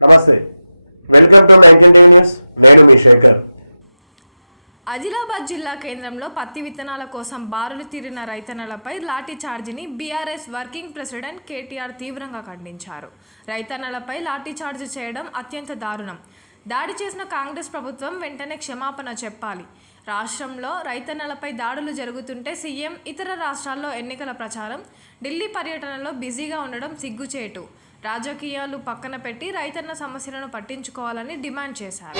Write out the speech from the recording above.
నమస్తే, welcome to 19 news. నేను మీ శేఖర్. ఆదిలాబాద్ జిల్లా కేంద్రంలో పత్తి విత్తనాల కోసం బారులు తీరిన రైతన్నలపై lathi చార్జిని BRS working president KTR తీవ్రంగా ఖండించారు. రైతన్నలపై లాఠీ చార్జ్ చేయడం అత్యంత దారుణం. దాడి చేసిన కాంగ్రెస్ ప్రభుత్వం వెంటనే క్షమాపణ చెప్పాలి. రాష్ట్రంలో రైతన్నలపై దాడులు జరుగుతుంటే సీఎం ఇతర రాష్ట్రాల్లో ఎన్నికల ప్రచారం, ఢిల్లీ పర్యటనలో బిజీగా ఉండడం సిగ్గుచేటు. రాజకీయాలు పక్కన పెట్టి రైతన్న సమస్యలను పట్టించుకోవాలని డిమాండ్ చేశారు.